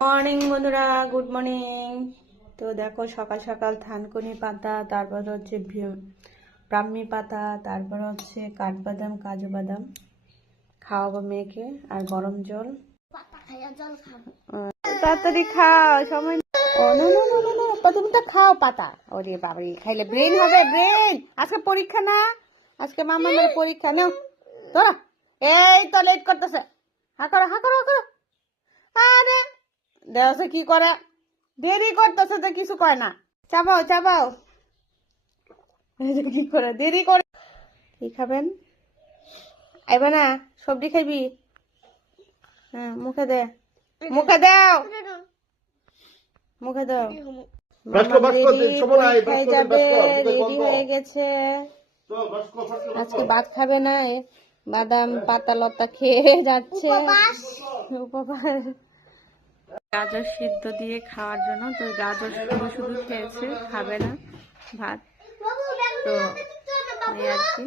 Morning বন্ধুরা। Good morning. তো দেখো সকাল সকাল থানকুনি পাতা তারপর হচ্ছে ব্রাহ্মী পাতা তারপর হচ্ছে কাঠবাদাম কাজু বাদাম খাওয়াবো মেয়েকে আর গরম জল। তাড়াতাড়ি খাও সময় তো খাও পাতা। ওরে বাবারে খাইলে ব্রেন হবে ব্রেন আজকে পরীক্ষা না? আজকে মামা পরীক্ষা নাও। তোরা এই তো লেট করতেছে। হা করো হা করো দেওয়া কি করে? দেরি করতেছে তো কিছু কয় না। চাবাও চাবাও এই যে কি করে? দেরি করে। কি খাবেন? আইবা না সবজি খাইবি? হ্যাঁ মুখে দে। মুখে দাও। মুখে দাও। হয়ে আজকে ভাত খাবে না বাদাম পাতা লতা খেয়ে যাচ্ছে। উপবাস। গাজর সিদ্ধ দিয়ে খাওয়ার জন্য। তো গাজর শুধু শুধু খেয়েছে, খাবে না ভাত। তো এই আর কি।